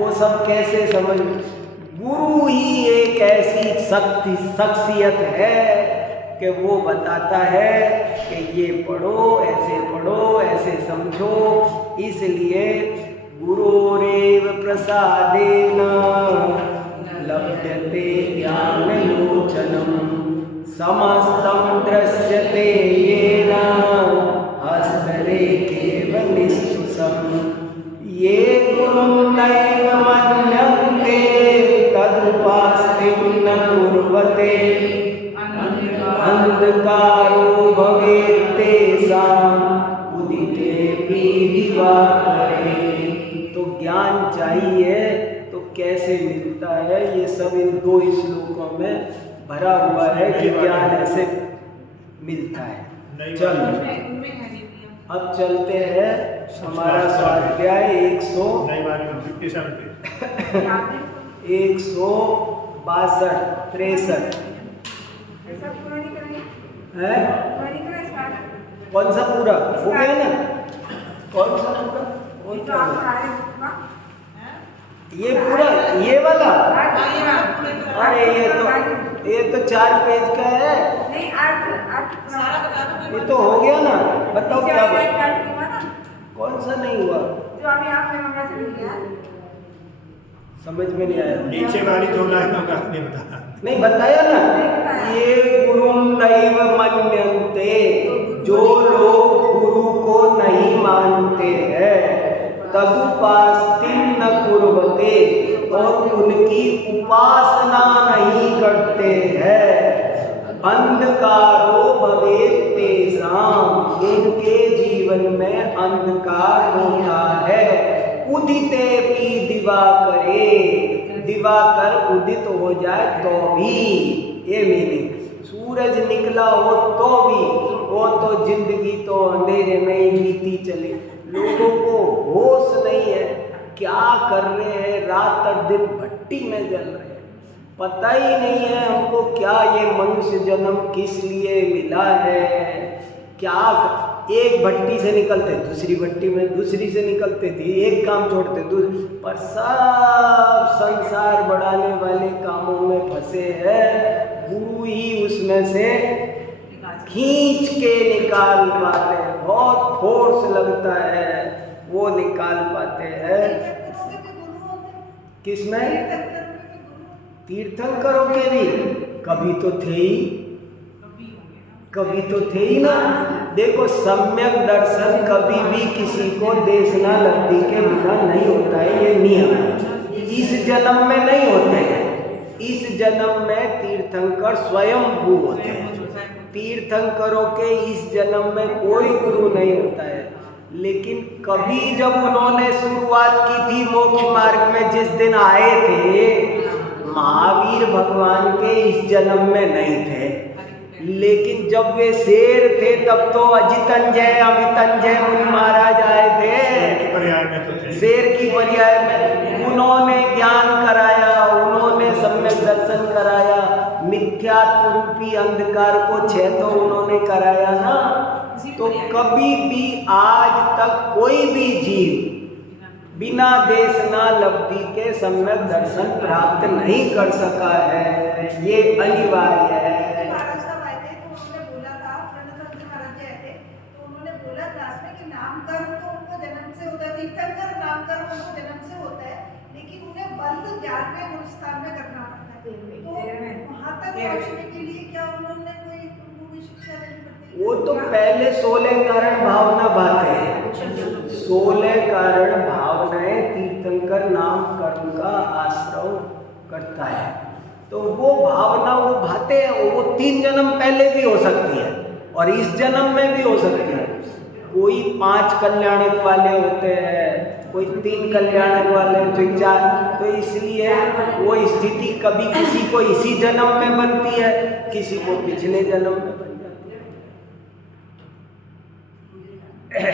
वो सब कैसे समझ। गुरु ही एक ऐसी शख्सियत है कि वो बताता है कि ये पढ़ो ऐसे समझो। इसलिए गुरोरेव प्रसादेन लभ्यते ज्ञानलोचनम् समस्तं दृश्यते येन हस्तरेखेव निःशुषम्। ये गुरुं नैव मन्यन्ते तदुपास्तिं न कुर्वते अंधकारो भवेत् तेषाम् उदितेऽपि दिवाकरे। तो ज्ञान चाहिए तो कैसे मिलता है, ये सब इन 2 श्लोकों में भरा हुआ है कि ज्ञान ऐसे मिलता है। चलो अब चलते हैं हमारा स्वाध्याय 162 63 है। कौन सा पूरा हो गया ना? कौन सा पूरा? ये पूरा ये वाला? अरे ये तो 4 पेज का है। ये तो हो गया ना। बताओ क्या बात? कौन सा नहीं हुआ? जो अभी आपने मंगा से मिल गया। समझ में नहीं आया। नीचे वाली 2 लाइनों का आपने बताया नहीं बताया ना। ये गुरुं नैव मन्यन्ते, जो लोग गुरु को नहीं मानते हैं, तदुपास्तिं न कुर्वते, और उनकी उपासना नहीं करते हैं, अंधकारो भवेत् तेषाम्, इनके जीवन में अंधकार होता है। उदितेऽपि दिवाकरे, दिवाकर उदित हो जाए तो भी, ये मीनिंग, सूरज निकला हो तो भी, वो तो जिंदगी तो अंधेरे में ही बीती चले। लोगों को होश नहीं है, क्या कर रहे हैं, रात और दिन भट्टी में जल रहे हैं, पता ही नहीं है हमको क्या ये मनुष्य जन्म किस लिए मिला है। क्या एक भट्टी से निकलते दूसरी भट्टी में, दूसरी से निकलते थे एक काम छोड़ते दूसरी, पर सब संसार बढ़ाने वाले कामों में फंसे हैं। गुरु ही उसमें से खींच के निकाल पाते हैं, बहुत फोर्स लगता है वो निकाल पाते हैं। किसमें? तीर्थंकरों के भी कभी तो थे ही ना। देखो सम्यक दर्शन कभी भी किसी को देशना लब्धि के बिना नहीं होता है, ये नियम इस जन्म में नहीं होते हैं। इस जन्म में तीर्थंकर स्वयं भू होते हैं। तीर्थंकरों के इस जन्म में कोई गुरु नहीं होता है, लेकिन कभी जब उन्होंने शुरुआत की थी मोक्ष मार्ग में, जिस दिन आए थे, महावीर भगवान के इस जन्म में नहीं थे, लेकिन जब वे शेर थे तब तो अजितंजय अमितंजय मुनि महाराज आए थे। शेर की पर्याय में उन्होंने ज्ञान कराया, उन्होंने सम्यक दर्शन कराया, मिथ्यात्व रूपी अंधकार को छह तो उन्होंने कराया ना। तो कभी भी आज तक कोई भी जीव बिना देशना लब्धि के सम्यक दर्शन प्राप्त नहीं कर सका है, ये अनिवार्य है। वो तो पहले 16 कारण भावना भाते हैं। 16 कारण भावनाएं तीर्थंकर नाम कर्म का आश्रय करता है, तो वो भावना वो भाते हैं, वो 3 जन्म पहले भी हो सकती है और इस जन्म में भी हो सकती है। कोई 5 कल्याणक वाले होते हैं, कोई 3 कल्याणक वाले, कोई 4, तो इसलिए वो स्थिति कभी किसी को इसी जन्म में बनती है, किसी को पिछले जन्म में बन जाती है।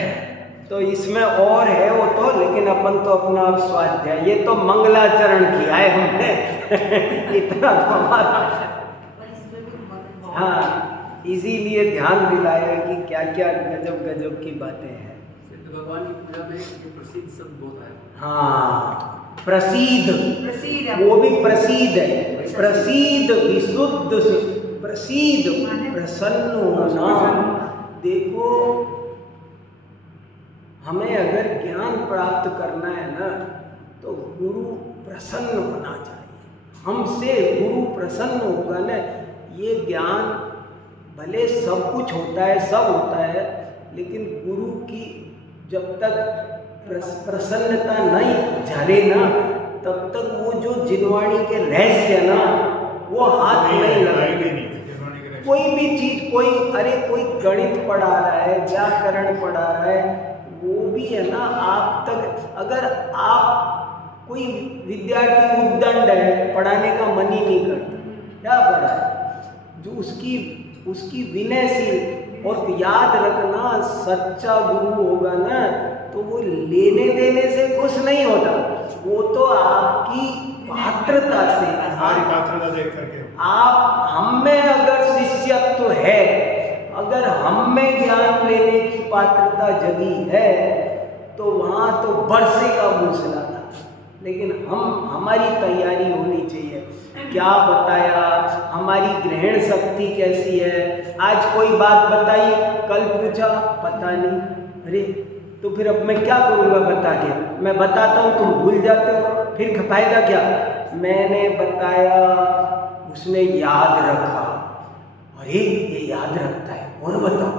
तो इसमें और है वो तो, लेकिन अपन तो अपना स्वाध्याय, ये तो मंगलाचरण किया है हमने इतना तो हमारा, हाँ, इसीलिए ध्यान दिलाया कि क्या क्या गजब गजब की बातें हैं। भगवान की पूजा में ये प्रसिद्ध शब्द होता है। हाँ, प्रसीद, प्रसीद है। वो भी प्रसीद है। प्रसीद विशुद्ध से प्रसीद, प्रसन्न होना। देखो हमें अगर ज्ञान प्राप्त करना है ना तो गुरु प्रसन्न होना चाहिए हमसे। गुरु प्रसन्न होगा ना, ये ज्ञान भले सब कुछ होता है, सब होता है, लेकिन गुरु की जब तक प्रसन्नता नहीं झरे ना, तब तक वो जो जिनवाणी के रहस्य ना वो हाथ नहीं लगाएंगे। कोई भी चीज, कोई गणित पढ़ा रहा है, व्याकरण पढ़ा रहा है, वो भी है ना आप तक। अगर आप कोई विद्यार्थी उद्दंड है, पढ़ाने का मन ही नहीं करता, क्या पढ़ा है, जो उसकी विनयशील। और याद रखना, सच्चा गुरु होगा ना तो वो लेने देने से खुश नहीं होता, वो तो आपकी पात्रता से, हमारी पात्रता देख करके। आप हम में अगर शिष्यत्व है, अगर हम में ज्ञान लेने की पात्रता जगी है, तो वहाँ तो बरसेगा मूसलाधार। लेकिन हमारी तैयारी होनी चाहिए। क्या बताया, हमारी ग्रहण शक्ति कैसी है, आज कोई बात बताई, कल पूछा पता नहीं, अरे तो फिर अब मैं क्या करूँगा बता के? मैं बताता हूँ, तुम भूल जाते हो, फिर फायदा क्या? मैंने बताया, उसने याद रखा, अरे ये याद रखता है, और बताओ,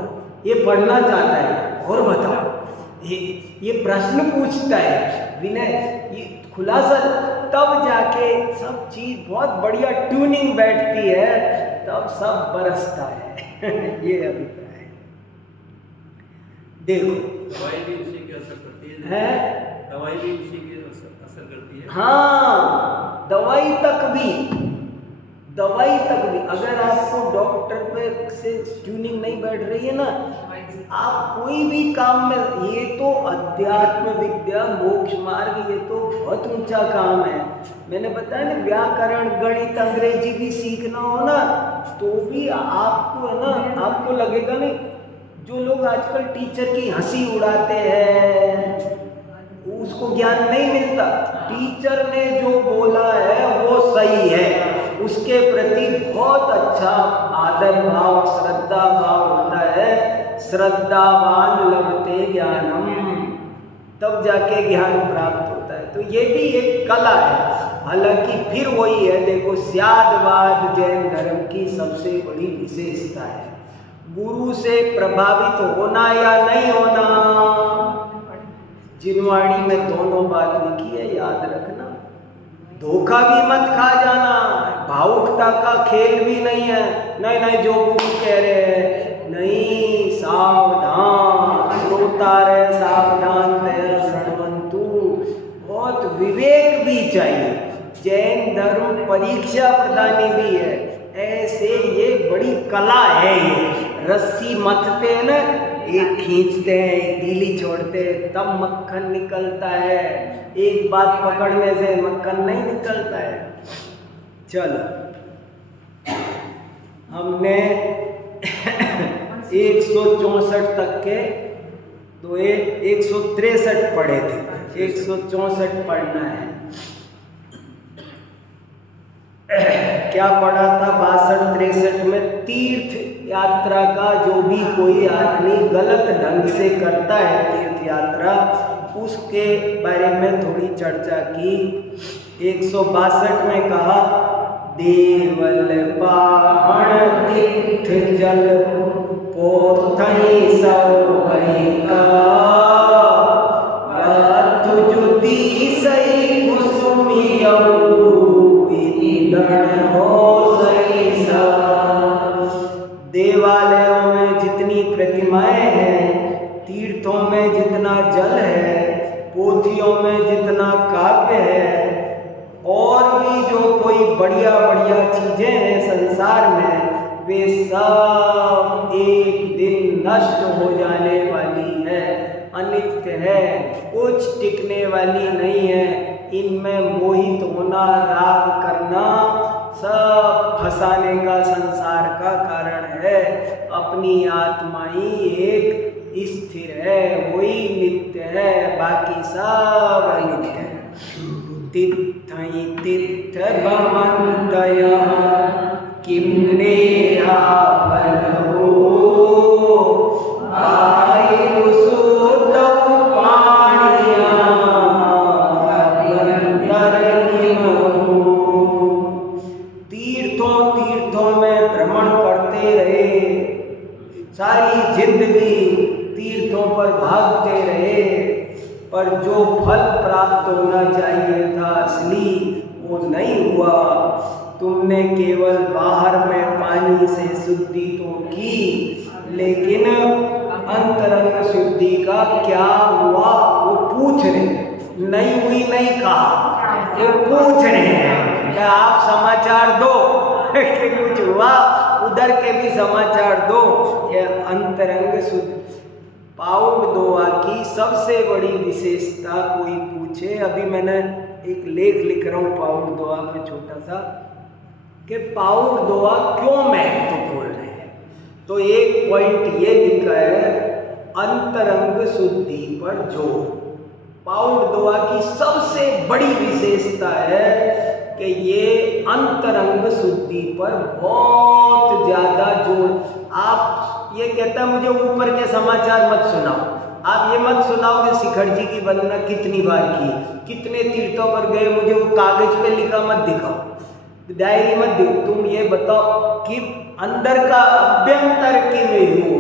ये पढ़ना चाहता है, और बताओ, ये प्रश्न पूछता है, विनय, ये खुलासा, तब जाके सब चीज बहुत बढ़िया ट्यूनिंग बैठती है, तब सब बरसता है। ये अभिप्राय है। देखो दवाई भी उसी के असर करती है, दवाई भी उसी के असर करती है। हाँ, दवाई तक भी अगर आपको डॉक्टर पे से ट्यूनिंग नहीं बैठ रही है ना, आप कोई भी काम में, ये तो अध्यात्म विद्या, मोक्ष मार्ग, ये तो बहुत ऊंचा काम है। मैंने बताया ना, व्याकरण, गणित, अंग्रेजी भी सीखना हो ना, तो भी आपको है ना, आपको लगेगा नहीं, जो लोग आजकल टीचर की हंसी उड़ाते हैं, उसको ज्ञान नहीं मिलता। टीचर ने जो बोला है वो सही है, उसके प्रति बहुत अच्छा आदर भाव, श्रद्धा भाव होता है। श्रद्धावान लभते ज्ञानम, तब जाके ज्ञान प्राप्त होता है। तो ये भी एक कला है। हालांकि फिर वही है, देखो स्यादवाद जैन धर्म की सबसे बड़ी विशेषता है, गुरु से प्रभावित होना या नहीं होना। जिनवाणी में दोनों बात लिखी है, याद रखना। धोखा भी मत खा जाना, भावुकता का खेल भी नहीं है। नहीं जो गुरु कह रहे हैं, नहीं, सावधान, श्रोता रे सावधान तया शृण्वन्तु। बहुत विवेक भी चाहिए। जैन धर्म परीक्षा प्रदानी भी है। ऐसे ये बड़ी कला है। ये रस्सी मथते हैं ना, एक खींचते हैं, एक ढीली छोड़ते हैं, तब मक्खन निकलता है। एक बात पकड़ने से मक्खन नहीं निकलता है। चलो, हमने 164 तक के, तो 163 पढ़े थे, 164 पढ़ना है। क्या पढ़ा था? 62-63 में तीर्थ यात्रा का जो भी कोई आदमी गलत ढंग से करता है तीर्थ यात्रा, उसके बारे में थोड़ी चर्चा की। 162 में कहा, देवल पाहण तीर्थ जल पोथई सौभई का, तुझ दी सही कुसुमियऊ हो सही सा। देवालयों में जितनी प्रतिमाएं हैं, तीर्थों में जितना जल है, पोथियों में जितना काव्य है, और भी जो कोई बढ़िया बढ़िया चीजें हैं संसार में, वे सब एक दिन नष्ट हो जाने वाली है, अनित्य है, कुछ टिकने वाली नहीं है। इनमें मोहित होना, राग करना, सब फंसाने का संसार का कारण है। अपनी आत्मा ही एक स्थिर है, वही नित्य है, बाकी सब अनित्य है। तित्थै तित्थ भमन्तयः किं नेहा फलहो आयुषोतौ पाणिया अभ्यन्तर किमहो। तीर्थों तीर्थों में भ्रमण करते रहे, सारी जिंदगी तीर्थों पर भागते रहे, पर जो फल प्राप्त होना चाहिए था असली वो नहीं हुआ। तुमने केवल बाहर में पानी से शुद्धि तो की, लेकिन अंतरंग शुद्धि का क्या हुआ वो पूछ रहे। नहीं हुई नहीं कहा, वो पूछ रहे हैं कि आप समाचार दो कि कुछ हुआ, उधर के भी समाचार दो। ये अंतरंग शुद्धि पाउंड दोआ की सबसे बड़ी विशेषता कोई पूछे। अभी मैंने एक लेख लिख रहा हूँ पाउंड दोआ पे छोटा सा, कि पाउंड दोआ क्यों महत्वपूर्ण है। तो एक पॉइंट ये लिखा है, अंतरंग शुद्धि पर जोर। पाउंड दोआ की सबसे बड़ी विशेषता है कि ये अंतरंग शुद्धि पर बहुत ज़्यादा जोर। आप ये कहता है मुझे ऊपर के समाचार मत सुनाओ, आप ये मत सुनाओ कि शिखर जी की वंदना कितनी बार की, कितने तीर्थों पर गए, मुझे वो कागज पे लिखा मत दिखाओ, डायरी मत दो। तुम ये बताओ कि अंदर का अभ्यंतर की में हो।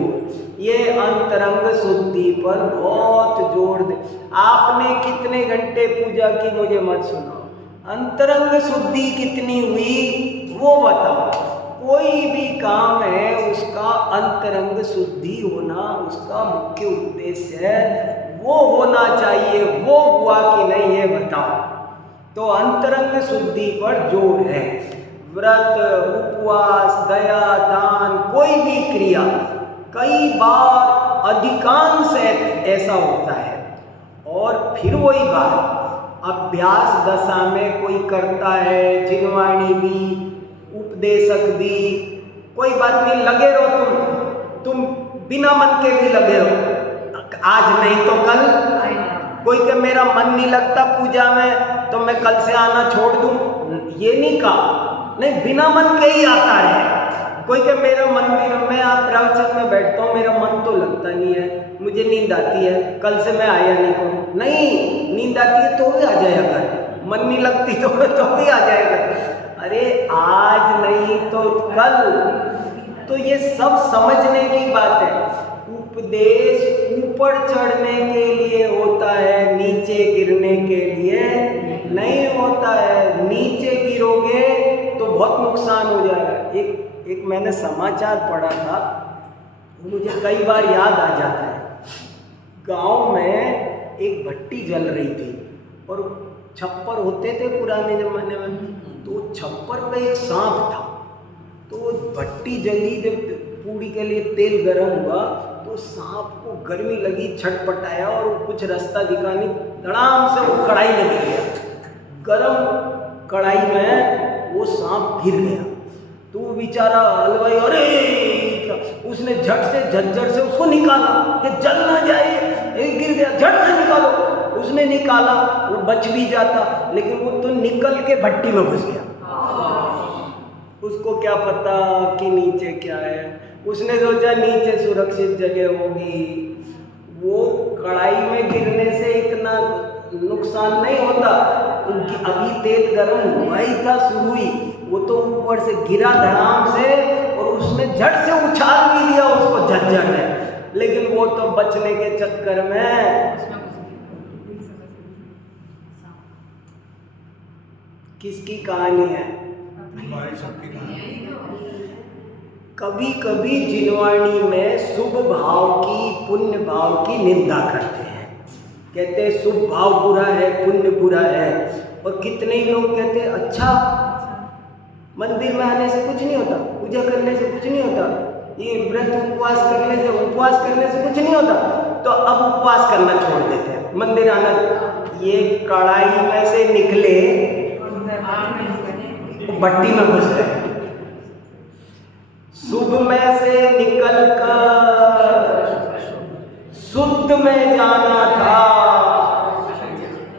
ये अंतरंग शुद्धि पर बहुत जोर दे। आपने कितने घंटे पूजा की मुझे मत सुनाओ, अंतरंग शुद्धि कितनी हुई वो बताओ। कोई भी काम है उसका अंतरंग शुद्धि होना उसका मुख्य उद्देश्य है, वो होना चाहिए। वो हुआ कि नहीं ये बताओ। तो अंतरंग शुद्धि पर जोर है। व्रत, उपवास, दया, दान, कोई भी क्रिया कई बार अधिकांश ऐसा होता है। और फिर वही बात, अभ्यास दशा में कोई करता है, जिनवाणी भी, उपदेशक भी, कोई बात नहीं, लगे रहो तुम बिना मन के भी लगे रहो। आज नहीं तो कल, कोई के मेरा मन नहीं लगता पूजा में तो मैं कल से आना छोड़ दूं, ये नहीं कहा। नहीं, बिना मन के ही आता है। कोई के मेरा मन भी, मैं आप प्रवचन में बैठता हूँ, मेरा मन तो लगता नहीं है, मुझे नींद आती है, कल से मैं आया नहीं करूँ। नहीं, नींद आती है तो भी आ जाएगा, मन नहीं लगती तो भी आ जाएगा। अरे आज नहीं तो कल। तो ये सब समझने की बात है। उपदेश ऊपर चढ़ने के लिए होता है, नीचे गिरने के लिए नहीं होता है। नीचे गिरोगे तो बहुत नुकसान हो जाएगा। एक मैंने समाचार पढ़ा था, मुझे कई बार याद आ जाता है। गांव में एक भट्टी जल रही थी और छप्पर होते थे पुराने ज़माने में, तो छप्पर पे एक सांप था। तो वो भट्टी जली, जब पूड़ी के लिए तेल गर्म हुआ तो सांप को गर्मी लगी, छटपटाया और कुछ रास्ता दिखा नहीं, धड़ाम से वो कढ़ाई में गिर गया। गरम कढ़ाई में वो सांप गिर गया। तो वो बेचारा हलवाई, अरे उसने झट से झज्जर से उसको निकाला कि जल ना जाए, गिर गया, झट से निकालो। उसने निकाला, वो बच भी जाता, लेकिन वो तो निकल के भट्टी में घुस गया। उसको क्या पता कि नीचे क्या है। उसने सोचा नीचे सुरक्षित जगह होगी। वो कढ़ाई में गिरने से इतना नुकसान नहीं होता, अभी तेल गर्म हुआ ही था, शुरू ही, वो तो ऊपर से गिरा धड़ाम से और उसने झट से उछाल भी दिया उसको झज्जर में। लेकिन वो तो बचने के चक्कर में किसकी कहानी है? हमारी सबकी कहानी। कभी कभी जिनवाणी में शुभ भाव की, पुण्य भाव की निंदा करते हैं। कहते हैं शुभ भाव बुरा है, पुण्य बुरा है। और कितने ही लोग कहते हैं अच्छा, मंदिर में आने से कुछ नहीं होता, पूजा करने से कुछ नहीं होता, ये व्रत उपवास करने से कुछ नहीं होता, तो अब उपवास करना छोड़ देते हैं, मंदिर आना। ये कढ़ाई में से निकले भट्टी में घुस गए। शुभ में से निकलकर शुद्ध में जाना था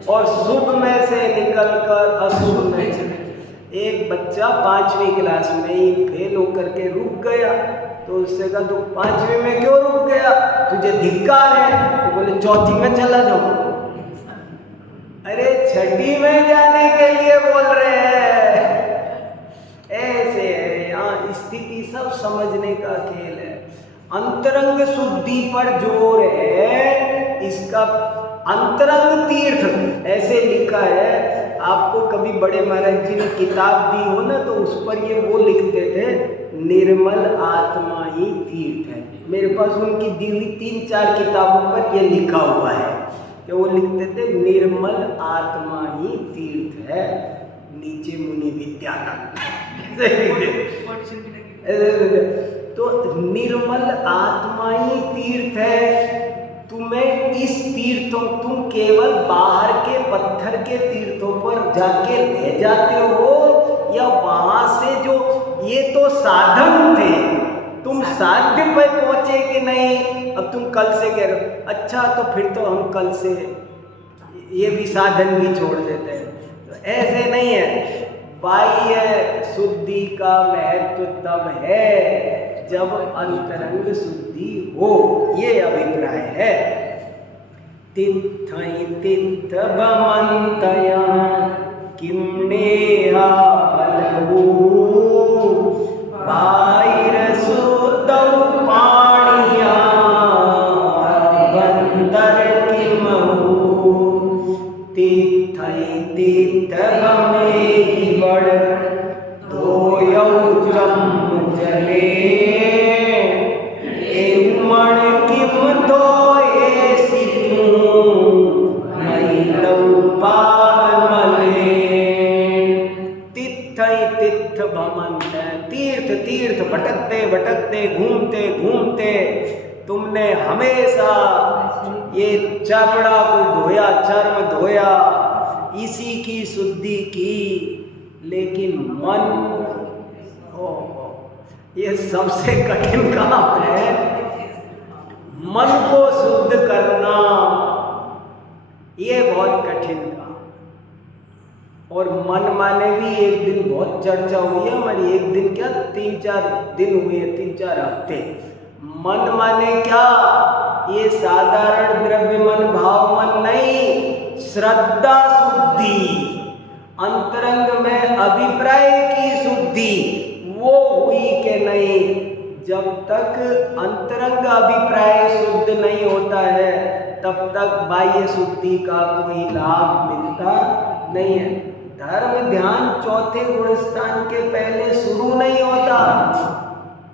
और शुभ में से निकल निकल कर असुर नहीं। एक बच्चा 5वीं क्लास में ही फेल होकर के रुक गया, तो उससे कहा तू 5वीं में क्यों रुक गया, तुझे धिक्कार है। तो बोले 4थी में चला जाओ। अरे 6ठी में जाने के लिए बोल रहे हैं। ऐसे है यहाँ स्थिति, सब समझने का खेल है। अंतरंग शुद्धि पर जोर है इसका। अंतरंग तीर्थ ऐसे लिखा है, आपको कभी बड़े महाराज जी ने किताब दी हो ना, तो उस पर ये वो लिखते थे, निर्मल आत्मा ही तीर्थ है। मेरे पास उनकी दी हुई 3-4 किताबों पर ये लिखा हुआ है कि वो लिखते थे निर्मल आत्मा ही तीर्थ है। नीचे मुनि विद्यानंद तो निर्मल आत्मा ही तीर्थ है। तुम्हें इस तीर्थों, तुम केवल बाहर के पत्थर के तीर्थों पर जाके रह जाते हो, या वहां से जो ये तो साधन थे, तुम साध्य पे पहुंचे कि नहीं। अब तुम कल से कह रहे हो, अच्छा तो फिर तो हम कल से ये भी साधन भी छोड़ देते हैं। तो ऐसे नहीं है। बाह्य शुद्धि का महत्व तब है जब अंतरंग शुद्धि हो, ये अभिप्राय है। तित्थै तित्थ भमन्तया किं नेहा फलवो बाहिरशुद्धौ पाणिया बन्तर किमहु तित्थै तित्थ भमेहि वड धोयौ जम जले तीर्थ तीर्थ भटकते भटकते घूमते घूमते तुमने हमेशा ये चमड़ा को धोया, चर्म धोया, इसी की शुद्धि की, लेकिन मन, ये सबसे कठिन काम है। मन को शुद्ध करना ये बहुत कठिन काम। और मन माने भी एक दिन बहुत चर्चा हुई है हमारी, एक दिन क्या 3-4 दिन हुए, 3-4 हफ्ते। मन माने क्या, ये साधारण द्रव्य मन, भाव मन नहीं, श्रद्धा शुद्धि, अंतरंग में अभिप्राय की शुद्धि, वो हुई कि नहीं। जब तक अंतरंग अभिप्राय शुद्ध नहीं होता है, तब तक बाह्य शुद्धि का कोई लाभ मिलता नहीं है। धर्म ध्यान 4थे गुणस्थान के पहले शुरू नहीं होता।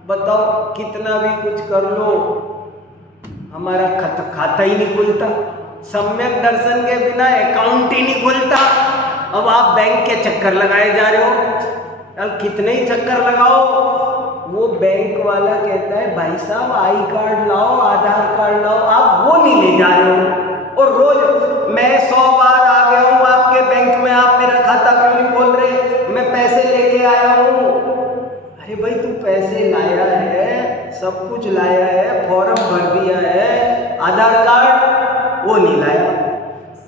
बताओ कितना भी कुछ कर लो, हमारा खाता ही नहीं खुलता। सम्यक दर्शन के बिना अकाउंट ही नहीं खुलता। अब आप बैंक के चक्कर लगाए जा रहे हो, अब कितने ही चक्कर लगाओ, वो बैंक वाला कहता है भाई साहब आई कार्ड लाओ, आधार कार्ड लाओ, आप वो नहीं ले जा रहे हो। और रोज मैं 100 बार आ गया हूँ आपके बैंक में, आप मेरा खाता क्यों नहीं खोल रहे, मैं पैसे लेके आया हूँ। अरे भाई तू पैसे लाया है, सब कुछ लाया है, फॉर्म भर दिया है, आधार कार्ड वो नहीं लाया।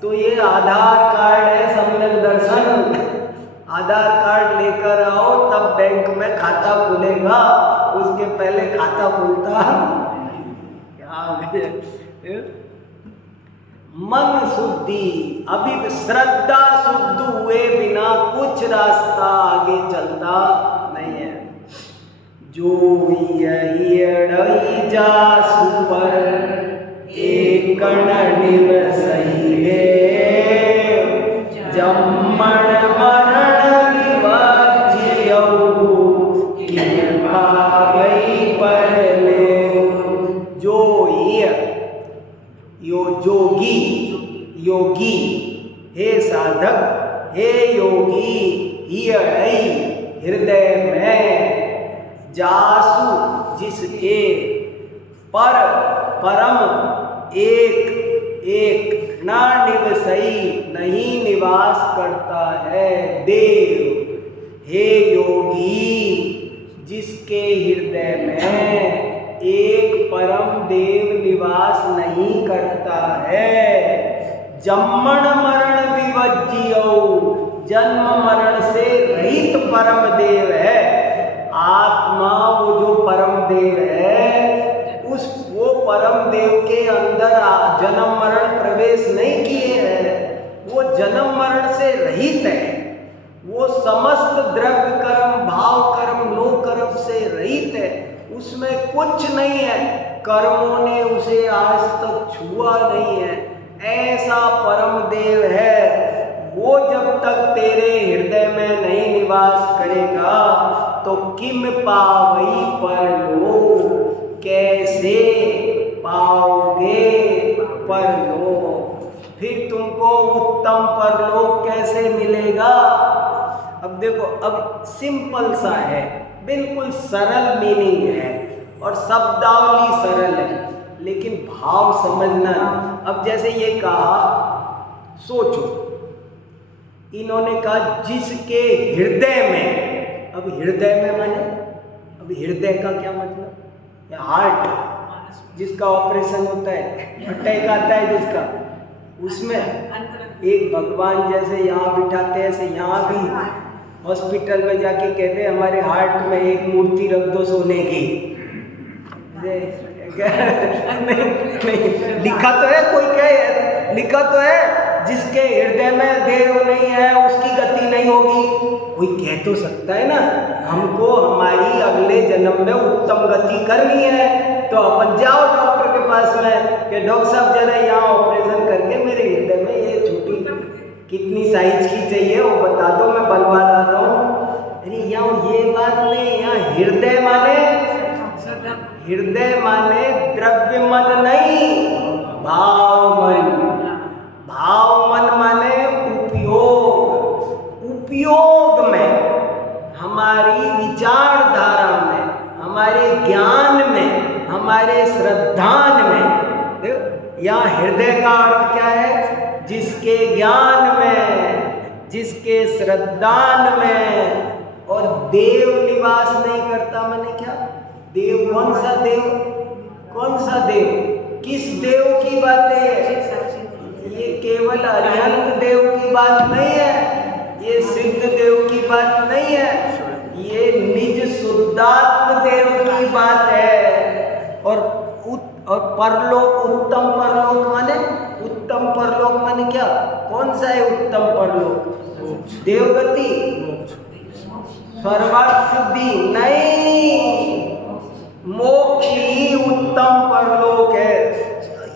तो ये आधार कार्ड है सम्यक दर्शन। आधार कार्ड लेकर आओ तब बैंक में खाता खुलेगा, उसके पहले खाता खुलता क्या। मन शुद्धि, अभी श्रद्धा शुद्ध हुए बिना कुछ रास्ता आगे चलता नहीं है। जो यही जासु पर एक कण निवसैले जम्मण मरण विवर्ज्यौ कृपा गई पर ले। जो यो जोगी, योगी, हे साधक, हे योगी, हियड़ई हृदय में जासु जिसके पर परम एक एक न निवसई नहीं निवास करता है देव। हे योगी, जिसके हृदय में एक परम देव निवास नहीं करता है। जम्मण मरण विवर्ज्यौ, जन्म मरण से रहित परम देव है। आत्मा वो जो परम देव है, वो परम देव के अंदर जन्म मरण प्रवेश नहीं किए हैं। वो जन्म मरण से रहित है। वो समस्त द्रव्य कर्म, भाव कर्म, लो कर्म से रहित है। उसमें कुछ नहीं है, कर्मों ने उसे आज तक छुआ नहीं है। ऐसा परम देव है। वो जब तक तेरे हृदय में नहीं निवास करेगा तो किम पावई परलोक, कैसे पाओगे परलोक? फिर तुमको उत्तम परलोक कैसे मिलेगा? अब देखो, अब सिंपल सा है, बिल्कुल सरल मीनिंग है और शब्दावली सरल है, लेकिन भाव समझना। अब जैसे ये कहा, सोचो, इन्होंने कहा जिसके हृदय में। अब हृदय में माने, अब हृदय का क्या मतलब? या हार्ट, जिसका ऑपरेशन होता है, अटैक आता है जिसका, उसमें एक भगवान जैसे यहाँ बिठाते हैं, ऐसे यहाँ भी हॉस्पिटल में जाके कहते हैं हमारे हार्ट में एक मूर्ति रख दो सोने की। नहीं, लिखा तो है, कोई कहे लिखा तो है, जिसके हृदय में देव नहीं है उसकी गति नहीं होगी। कोई कह तो सकता है ना, हमको हमारी अगले जन्म में उत्तम गति करनी है, तो अपन जाओ डॉक्टर के पास में कि डॉक्टर साहब जरा यहाँ ऑपरेशन करके मेरे हृदय में ये छोटी कितनी साइज की चाहिए वो बता दो, मैं बनवा लाता हूँ। अरे यहाँ ये बात नहीं, यहाँ हृदय माने द्रव्य मन नहीं, भाव मन। भाव मन माने उपयोग में, हमारी विचारधारा में, हमारे ज्ञान में, हमारे श्रद्धान में। देखो यहाँ हृदय का अर्थ क्या है? जिसके ज्ञान में, जिसके श्रद्धान में। और देव निवास नहीं करता माने क्या? देव कौन सा देव? कौन सा देव? किस देव की बात है? ये केवल अरिहंत देव की बात नहीं है, ये सिद्ध देव की बात नहीं है, ये निज शुद्धात्म देव की बात है। और परलोक, उत्तम परलोक माने, उत्तम परलोक माने क्या? कौन सा है उत्तम परलोक? देवगति, सर्वार्थ सिद्धि नहीं, मोक्ष ही उत्तम परलोक है।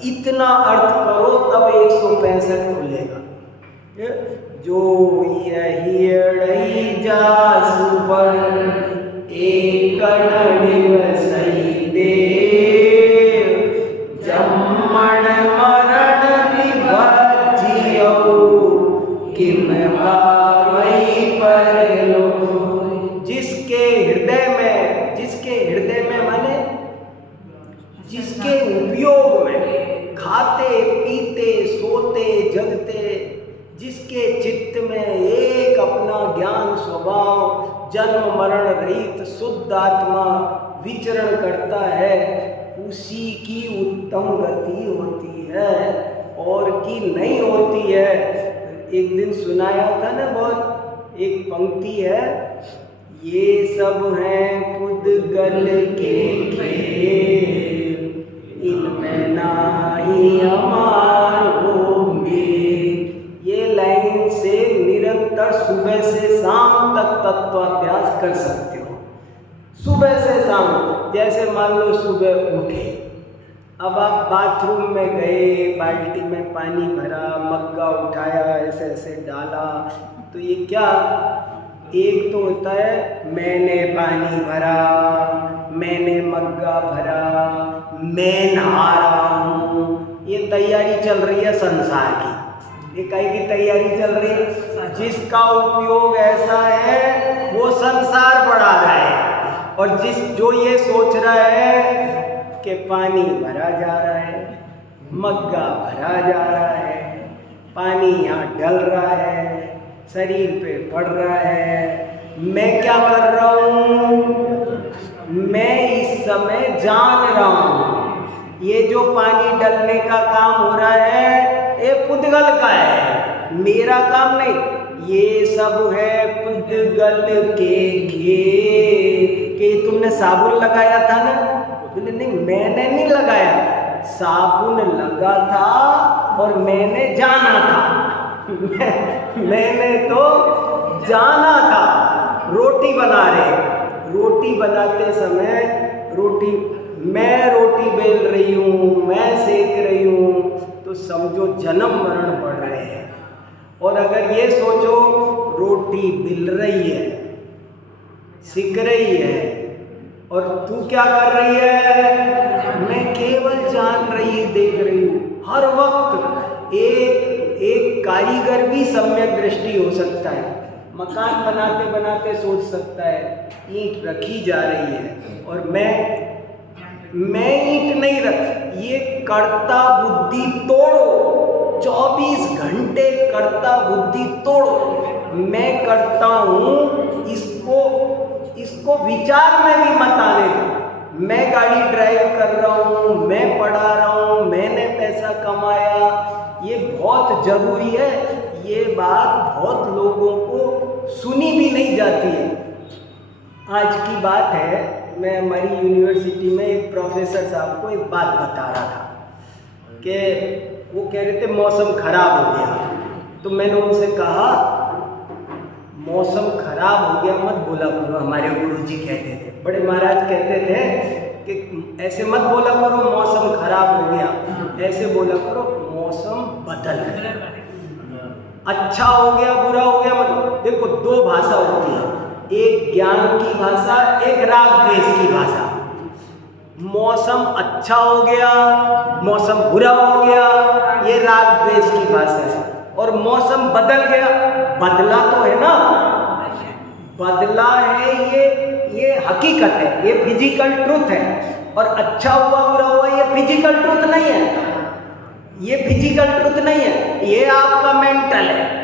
इतना अर्थ करो तब 165 खुलेगा। जो यही जासु पर एक सही देव, जम्मण मरण विभज्जियो, किम पावई परलोक। जिसके हृदय में माने जिसके उपयोग में, खाते पीते सोते जगते, जिसके चित्त में एक अपना ज्ञान स्वभाव जन्म मरण रहित शुद्ध आत्मा विचरण करता है, उसी की उत्तम गति होती है, और की नहीं होती है। एक दिन सुनाया था ना, बहुत एक पंक्ति है, ये सब हैं पुद्गल के खेल, इनमें नाही हमार होंगे। ये लाइन से निरंतर सुबह से शाम तक तत्वाभ्यास कर सकते हो। सुबह से शाम, जैसे मान लो सुबह उठे, अब आप बाथरूम में गए, बाल्टी में पानी भरा, मग्गा उठाया, ऐसे ऐसे डाला, तो ये क्या? एक तो होता है मैंने पानी भरा, मैंने मग्गा भरा, मैं नहा रहा हूँ, ये तैयारी चल रही है संसार की। इकाई की तैयारी चल रही है, जिसका उपयोग ऐसा है वो संसार बढ़ा रहा है, और जो ये सोच रहा है कि पानी भरा जा रहा है, मग्गा भरा जा रहा है, पानी यहाँ डल रहा है, शरीर पे पड़ रहा है, मैं क्या कर रहा हूँ? मैं इस समय जान रहा हूँ ये जो पानी डलने का काम हो रहा है ये पुद्गल का है, मेरा काम नहीं। ये सब है पुद्गल के खेल। कि तुमने साबुन लगाया था ना? बोले नहीं, मैंने नहीं लगाया, साबुन लगा था और मैंने जाना था। मैंने तो जाना था। रोटी बना रहे, रोटी बनाते समय मैं रोटी बेल रही हूँ, मैं सेक रही हूँ, तो समझो जन्म मरण बढ़ रहे हैं। और अगर ये सोचो रोटी बिल रही है, सिक रही है, और तू क्या कर रही है? मैं केवल जान रही, देख रही हूँ। हर वक्त एक कारीगर भी सम्यक दृष्टि हो सकता है। मकान बनाते बनाते सोच सकता है ईंट रखी जा रही है और मैं ईंट नहीं रख, ये कर्ता बुद्धि तोड़ो, 24 घंटे कर्ता बुद्धि तोड़ो। मैं करता हूँ, इसको विचार में भी मत आने दो। मैं गाड़ी ड्राइव कर रहा हूँ, मैं पढ़ा रहा हूँ, मैंने पैसा कमाया, ये बहुत जरूरी है। ये बात बहुत लोगों को सुनी भी नहीं जाती है। आज की बात है, मैं हमारी यूनिवर्सिटी में एक प्रोफेसर साहब को एक बात बता रहा था कि वो कह रहे थे मौसम खराब हो गया। तो मैंने उनसे कहा मौसम खराब हो गया मत बोला करो। हमारे गुरुजी कहते थे, बड़े महाराज कहते थे कि ऐसे मत बोला करो मौसम खराब हो गया, ऐसे बोला करो मौसम बदल गया। अच्छा हो गया बुरा हो गया मतलब, देखो दो भाषा होती है, एक ज्ञान की भाषा, एक राग द्वेष की भाषा। मौसम अच्छा हो गया, मौसम बुरा हो गया, ये राग द्वेष की भाषा है। और मौसम बदल गया, बदला तो है ना, बदला है, ये हकीकत है, ये फिजिकल ट्रुथ है। और अच्छा हुआ बुरा हुआ ये फिजिकल ट्रुथ नहीं है, ये फिजिकल ट्रुथ नहीं है, ये आपका मेंटल है।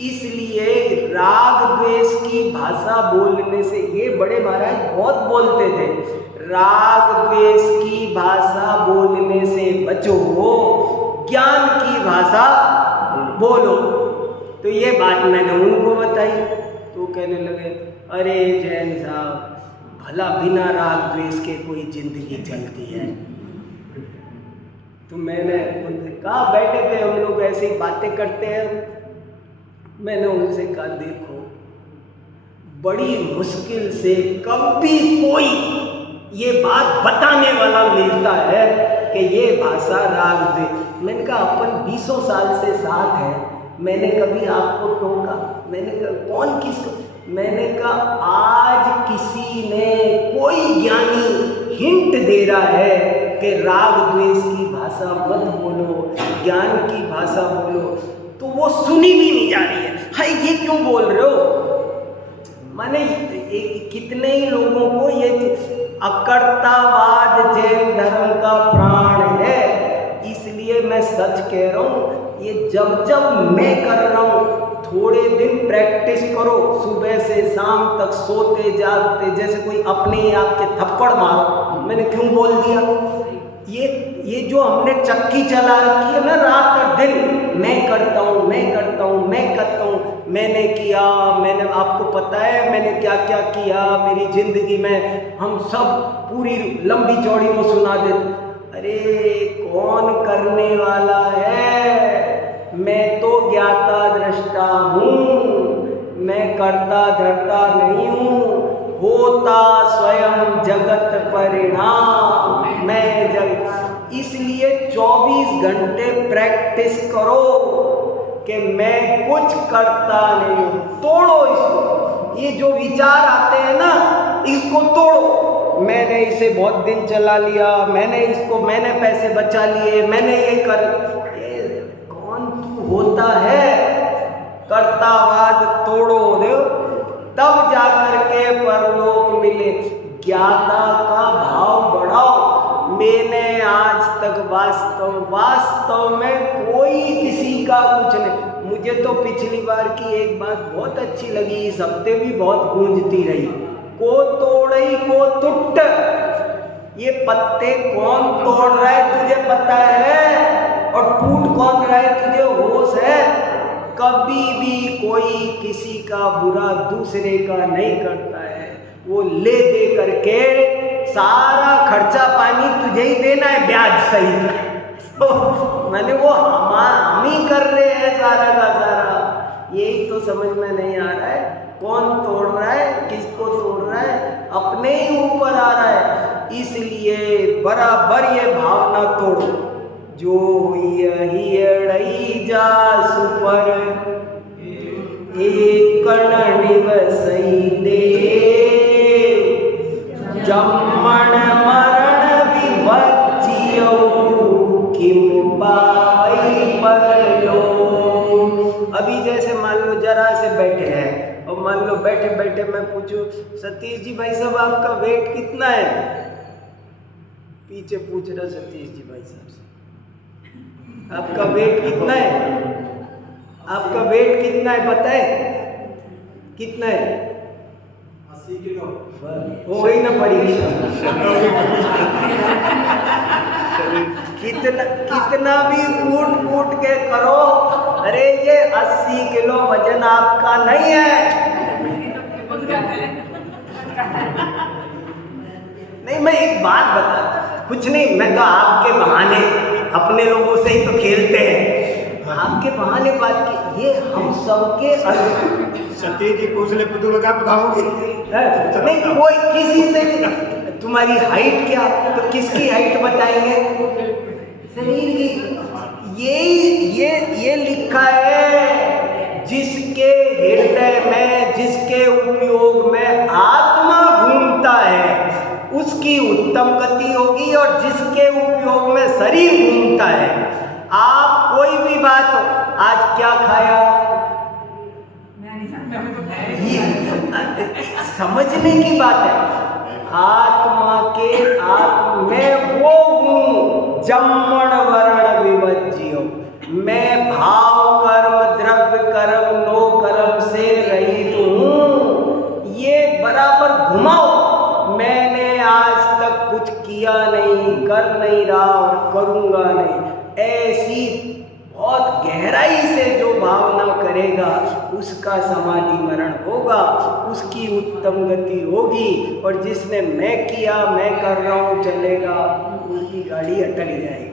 इसलिए राग द्वेष की भाषा बोलने से, ये बड़े महाराज बहुत बोलते थे, राग द्वेष की भाषा बोलने से बचो, ज्ञान की भाषा बोलो। तो ये बात मैंने उनको बताई, तो कहने लगे अरे जैन साहब, भला बिना राग द्वेष के कोई जिंदगी चलती है? तो मैंने उनसे कहा, बैठे थे हम लोग ऐसे ही बातें करते हैं, मैंने उनसे कहा देखो बड़ी मुश्किल से कभी कोई ये बात बताने वाला मिलता है कि ये भाषा राग द्वेष। मैंने कहा अपन 20 साल से साथ हैं, मैंने कभी आपको टोका? मैंने कहा कौन किसको? मैंने कहा आज किसी ने, कोई ज्ञानी हिंट दे रहा है कि राग द्वेष की भाषा मत बोलो, ज्ञान की भाषा बोलो, तो वो सुनी भी नहीं जा रही है। हाय ये क्यों बोल रहे हो? माने कितने ही लोगों को ये अकर्तावाद जैन धर्म का प्राण है। इसलिए मैं सच कह रहा हूँ, ये जब मैं कर रहा हूँ, थोड़े दिन प्रैक्टिस करो, सुबह से शाम तक सोते जागते, जैसे कोई अपने ही आपके थप्पड़ मारो, मैंने क्यों बोल दिया? ये जो हमने चक्की चला रखी है ना रात और दिन, मैं करता हूँ, मैंने किया, मैंने, आपको पता है मैंने क्या क्या किया मेरी जिंदगी में, हम सब पूरी लंबी चौड़ी वो सुना देते। अरे कौन करने वाला है? मैं तो ज्ञाता दृष्टा हूँ, मैं करता धरता नहीं हूँ, होता स्वयं जगत परिणाम, मैं जगत। इसलिए 24 घंटे प्रैक्टिस करो कि मैं कुछ करता नहीं हूँ। तोड़ो इसको, ये जो विचार आते हैं ना, इसको तोड़ो। मैंने इसे बहुत दिन चला लिया, मैंने पैसे बचा लिए, मैंने ये कर, कौन तू होता है? कर्तावाद तोड़ो दो, तब जाकर के परलोक मिले। ज्ञाता का भाव बढ़ाओ। मैंने आज तक वास्तव में कोई किसी का कुछ नहीं। मुझे तो पिछली बार की एक बात बहुत अच्छी लगी, इस हफ्ते भी बहुत गूंजती रही, को तोड़ई को टुट। ये पत्ते कौन तोड़ रहा है तुझे पता है? और टूट कौन रहा है तुझे होश है? कभी भी कोई किसी का बुरा दूसरे का नहीं करता है। वो ले दे करके सारा खर्चा पानी तुझे ही देना है ब्याज सहित। तो मैंने वो हम ही कर रहे हैं सारा का सारा। यही तो समझ में नहीं आ रहा है, कौन तोड़ रहा है, किसको तोड़ रहा है, अपने ही ऊपर आ रहा है। इसलिए बराबर ये भावना तोड़ो, जो यही अड़ई जा सुपर एक कण निवसई दे, जम्मण मरण विभज्जियो किम पाई परलो। अभी जैसे मान लो जरा से बैठे हैं और मान लो बैठे बैठे मैं पूछूं, सतीश जी भाई साहब आपका वेट कितना है? पीछे पूछ रहा सतीश जी भाई साहब से, आपका वेट कितना है? आपका वेट कितना है पता है? कितना है? 80 किलो हो गई ना पड़ी। कितना भी कूट के करो, अरे ये 80 किलो वजन आपका नहीं है। नहीं, मैं एक बात बता, कुछ नहीं, मैं तो आपके बहाने अपने लोगों से ही तो खेलते हैं, आपके बहाने बात की। ये हम सबके सतीश जी पूछ ले तो लगा बताओगे नहीं, कोई किसी से तुम्हारी हाइट क्या, तो किसकी हाइट बताएंगे? शरीर की। ये लिखा है, जिसके हृदय में, जिसके उपयोग में आत्मा घूमता है उसकी उत्तम गति होगी, और जिसके उपयोग में शरीर घूमता है। आप कोई भी बात हो, आज क्या खाया, ये समझने की बात है। आत्मा में वो हूँ, जम्मण वर्ण विभज्जियो, मैं भाव कर्म द्रव्य कर्म नो कर्म से रहित हूँ। ये बराबर घुमाओ, मैंने आज तक कुछ किया नहीं, कर नहीं रहा और करूँगा नहीं, ऐसी बहुत गहराई से जो भावना करेगा उसका समाधि मरण होगा, उसकी उत्तम गति होगी। और जिसने मैं किया, मैं कर रहा हूँ चलेगा, उसकी गाड़ी अटक जाएगी।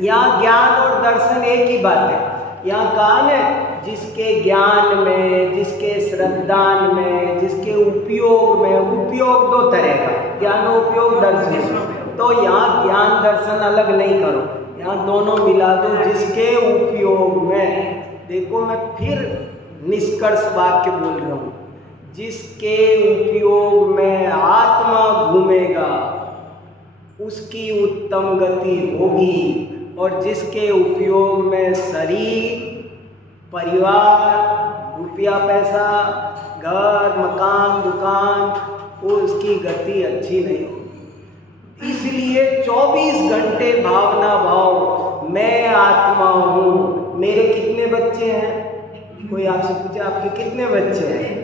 यहाँ ज्ञान और दर्शन एक ही बात है। यहाँ कहा है, जिसके ज्ञान में, जिसके श्रद्धान में, जिसके उपयोग में, उपयोग दो तरह का, ज्ञान उपयोग दर्शन। तो यहाँ ज्ञान दर्शन अलग नहीं करो, यहाँ दोनों मिला दो, जिसके उपयोग में। देखो मैं फिर निष्कर्ष वाक्य बोल रहा हूँ, जिसके उपयोग में आत्मा घूमेगा उसकी उत्तम गति होगी, और जिसके उपयोग में शरीर, परिवार, रुपया पैसा, घर मकान दुकान, उसकी गति अच्छी नहीं होगी। इसलिए 24 घंटे भावना भाव, मैं आत्मा हूँ। मेरे कितने बच्चे हैं? कोई आपसे पूछे आपके कितने बच्चे हैं?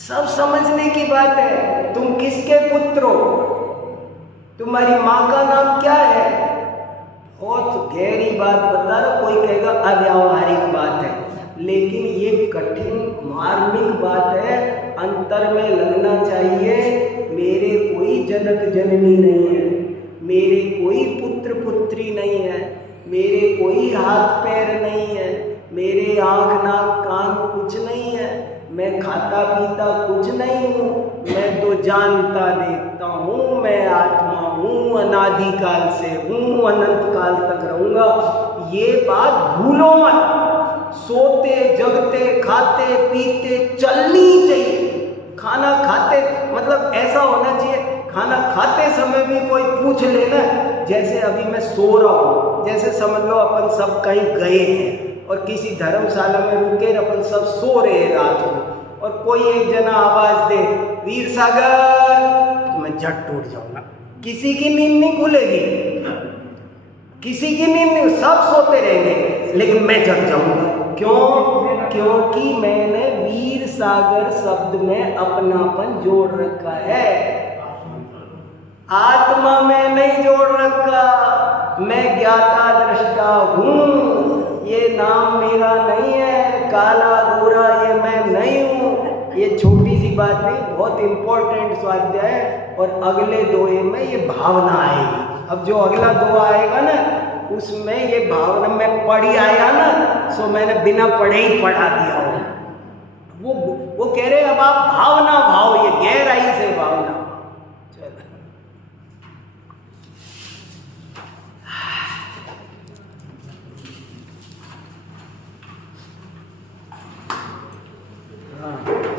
सब समझने की बात है। तुम किसके पुत्र हो? तुम्हारी माँ का नाम क्या है? बहुत गहरी बात बता रहा, कोई कहेगा अव्यावहारिक बात है, लेकिन ये कठिन मार्मिक बात है, अंतर में लगना चाहिए। मेरे कोई जनक जननी नहीं है, मेरे कोई पुत्र पुत्री नहीं है, मेरे कोई हाथ पैर नहीं है, मेरे आँख नाक कान कुछ नहीं है, मैं खाता पीता कुछ नहीं हूँ, मैं तो जानता देखता हूँ, मैं आत्मा हूँ, अनादिकाल से हूँ, अनंत काल तक रहूँगा। ये बात भूलो मत। सोते जगते खाते पीते चलनी चाहिए। खाना खाते मतलब ऐसा होना चाहिए, खाना खाते समय भी कोई पूछ लेना, जैसे अभी मैं सो रहा हूँ, जैसे समझ लो अपन सब कहीं गए हैं और किसी धर्मशाला में रुके, अपन सब सो रहे हैं रात को, और कोई एक जना आवाज़ दे वीर सागर, तो मैं झट टूट जाऊँगा। किसी की नींद नहीं खुलेगी, किसी की नींद नहीं, सब सोते रहेंगे, लेकिन मैं जग जाऊँगा। क्यों? क्योंकि मैंने वीर सागर शब्द में अपनापन जोड़ रखा है। आत्मा में नहीं जोड़ रखा, मैं ज्ञाता दृष्टा हूँ, ये नाम मेरा नहीं है, काला गोरा ये मैं नहीं हूँ। ये छोटी सी बात नहीं, बहुत इंपॉर्टेंट स्वाध्याय है। और अगले दोहे में ये भावना आएगी। अब जो अगला दोहा आएगा ना, उसमें ये भावना में पढ़ी आया ना, सो मैंने बिना पढ़े ही पढ़ा दिया हो। वो कह रहे अब आप भावना भाव, ये गहराई से भावना।